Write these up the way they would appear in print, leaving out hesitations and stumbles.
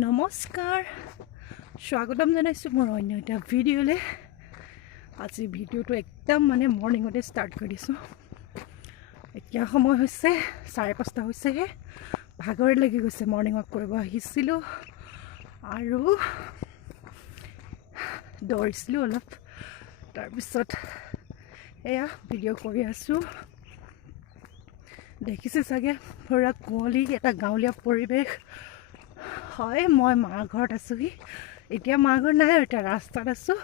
নমস্কাৰ স্বাগতম জনাইছোঁ মোৰ অন্য এটা ভিডিঅ'লৈ। আজি ভিডিঅ'টো একদম মৰ্ণিঙতে ষ্টাৰ্ট কৰি দিছোঁ। এতিয়া সময় হৈছে 5:30 হৈছেহে। ভাগৰ লাগি গৈছে, মৰ্ণিং ৱাক কৰিব আহিছিলোঁ আৰু দৌৰিছিলোঁ অলপ। তাৰপিছত এয়া ভিডিঅ' কৰি আছোঁ। দেখিছে চাগে পুৰা কুঁৱলী, এটা গাঁৱলীয়া পৰিৱেশ। হয়, মই মাৰ ঘৰত আছোঁহি। এতিয়া মাৰ ঘৰত নাই আৰু এতিয়া ৰাস্তাত আছোঁ।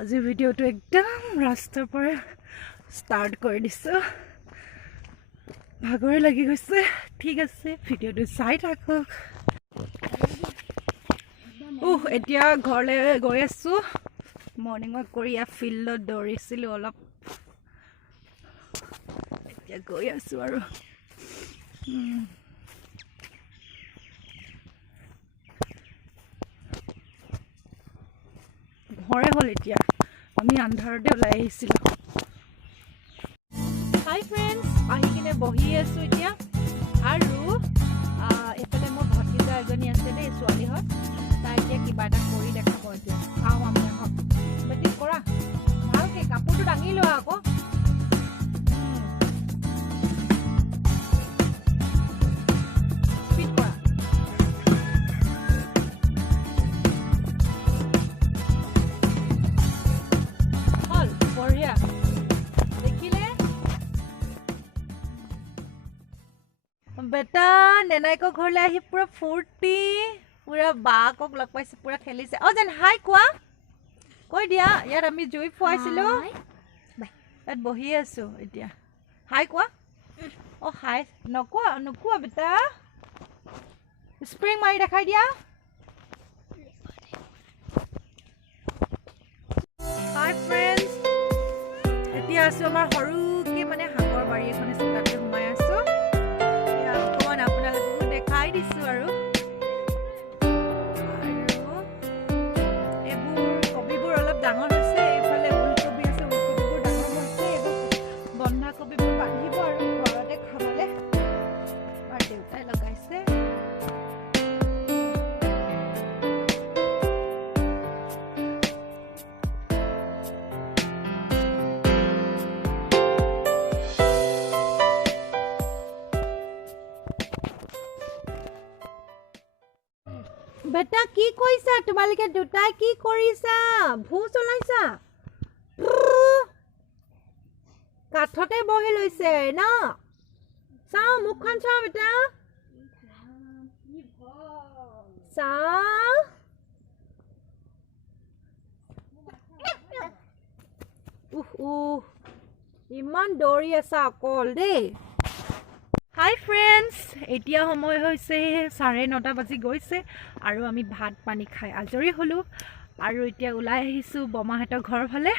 আজি ভিডিঅ'টো একদম ৰাস্তাৰ পৰা ষ্টাৰ্ট কৰি দিছোঁ। ভাগৰে লাগি গৈছে। ঠিক আছে, ভিডিঅ'টো চাই থাকক। এতিয়া ঘৰলৈ গৈ আছোঁ। মৰ্ণিং ৱাক কৰি ফিল্ডত দৌৰিছিলোঁ অলপ। এতিয়া গৈ আছোঁ আৰু ঘৰে হ'ল। এতিয়া আমি আন্ধাৰতে ওলাই আহিছিলোঁ। হাই ফ্ৰেণ্ডছ, আহি কিনে বহি আছোঁ এতিয়া। আৰু এইফালে মোৰ ভতিজা এজনী আছে দেই, ছোৱালীহঁত। তাই এতিয়া কিবা এটা কৰি দেখাব। এতিয়া চাওঁ আমি আহক। বেটি কৰা ভালকৈ, কাপোৰটো দাঙি লোৱা আকৌ। বেটা নেনাইকৰ ঘৰলৈ আহি পুৰা ফূৰ্তি, পুৰা বাকক লগ পাইছে, পুৰা খেলিছে। যেন হাই কোৱা, কৈ দিয়া। ইয়াত আমি জুই ফুৱাইছিলোঁ, ইয়াত বহি আছোঁ এতিয়া। হাই কোৱা। হাই নোকোৱা বেটা। স্প্ৰিং মাৰি দেখাই দিয়া। হাই ফ্ৰেণ্ডছ, এতিয়া আছোঁ আমাৰ সৰুকৈ শাকৰ বাৰী এখন আছে, তাতে সোমাই আছোঁ। অকণমান আপোনালোককো দেখাই দিছোঁ আৰু এইবোৰ কবিবোৰ অলপ ডাঙৰ হৈছে। এইফালে ওলকবি আছে, ওলকবিবোৰ ডাঙৰ হৈছে। এইবোৰ বন্ধাকবিবোৰ বান্ধিব আৰু ঘৰতে খাবলৈ। আমাৰ দেউতাই লগাইছে। বেটা কি কৰিছা তোমালোকে দুটাই? কি কৰিছা? ভূ চলাইছা? কাঠতে বহি লৈছে ন? চাওঁ মুখখন, চাওঁ বেটা, চাওঁ। ইমান দৌৰি আছা অকল দেই। হাই ফ্ৰেণ্ডছ, এতিয়া সময় হৈছে 9:30 বাজি গৈছে আৰু আমি ভাত পানী খাই আজৰি হ'লোঁ। আৰু এতিয়া ওলাই আহিছোঁ বৰমাহঁতৰ ঘৰৰ ফালে।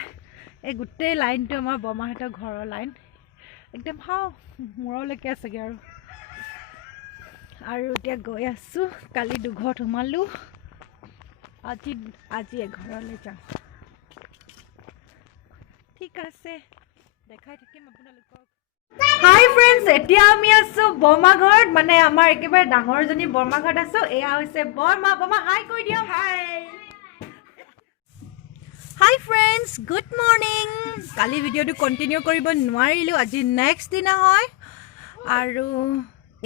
এই গোটেই লাইনটো আমাৰ বৰমাহঁতৰ ঘৰৰ লাইন, একদম মূৰলৈকে আছেগৈ আৰু এতিয়া গৈ আছোঁ। কালি দুঘৰত সোমালোঁ, আজি এঘৰলৈ যাম। ঠিক আছে, দেখাই থাকিম আপোনালোকক। হাই ফ্ৰেণ্ডছ, এতিয়া আমি আছোঁ বৰমা ঘৰত, আমাৰ একেবাৰে ডাঙৰজনী বৰমা ঘৰত আছোঁ। এয়া হৈছে বৰমা। বৰমা হাই কৈ দিয়ক। Hi friends, good morning. কালি ভিডিঅ'টো কণ্টিনিউ কৰিব নোৱাৰিলোঁ, আজি নেক্সট দিনা হয়। আৰু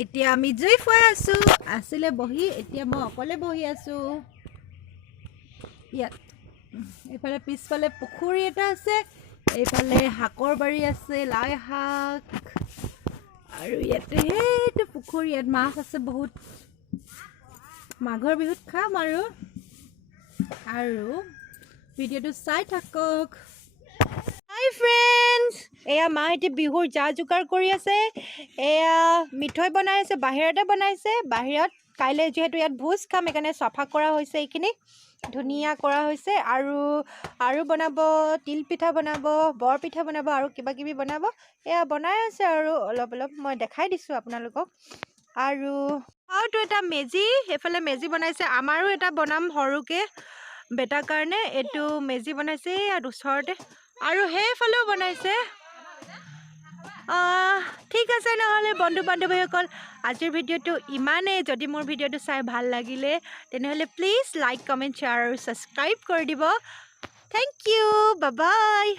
এতিয়া আমি জুই ফুৱাই আছোঁ। আছিলে বহি, এতিয়া মই অকলে বহি আছোঁ ইয়াত। এইফালে পিছফালে পুখুৰী এটা আছে, এইফালে শাকৰ বাৰী আছে, লাই শাক। আৰু ইয়াতে সেইটো পুখুৰী, ইয়াত মাছ আছে বহুত। মাঘৰ বিহুত খাম আৰু ভিডিঅ'টো চাই থাকক। হাই ফ্ৰেণ্ডছ, এয়া মাহঁতে বিহুৰ যা যোগাৰ কৰি আছে। এয়া মিঠৈ বনাই আছে, বাহিৰতে বনাইছে। বাহিৰত কাইলৈ যিহেতু ইয়াত ভোজ খাম, সেইকাৰণে চাফা কৰা হৈছে, এইখিনি ধুনীয়া কৰা হৈছে। আৰু বনাব, তিল পিঠা বনাব, বৰ পিঠা বনাব আৰু কিবা কিবি বনাব। এয়া বনাই আছে আৰু অলপ অলপ মই দেখাই দিছোঁ আপোনালোকক। আৰু এটা মেজি, সেইফালে মেজি বনাইছে। আমাৰো এটা বনাম সৰুকৈ বেটাৰ কাৰণে। এইটো মেজি বনাইছে ইয়াত ওচৰতে, আৰু সেইফালেও বনাইছে। ঠিক আছে নহ'লে বন্ধু বান্ধৱীসকল আজিৰ ভিডিঅ'টো ইমানেই যদি মোৰ ভিডিঅ'টো চাই ভাল লাগিলে তেনেহ'লে প্লিজ লাইক কমেণ্ট শ্বেয়াৰ আৰু ছাবস্ক্ৰাইব কৰি দিব থেংক ইউ বাই বাই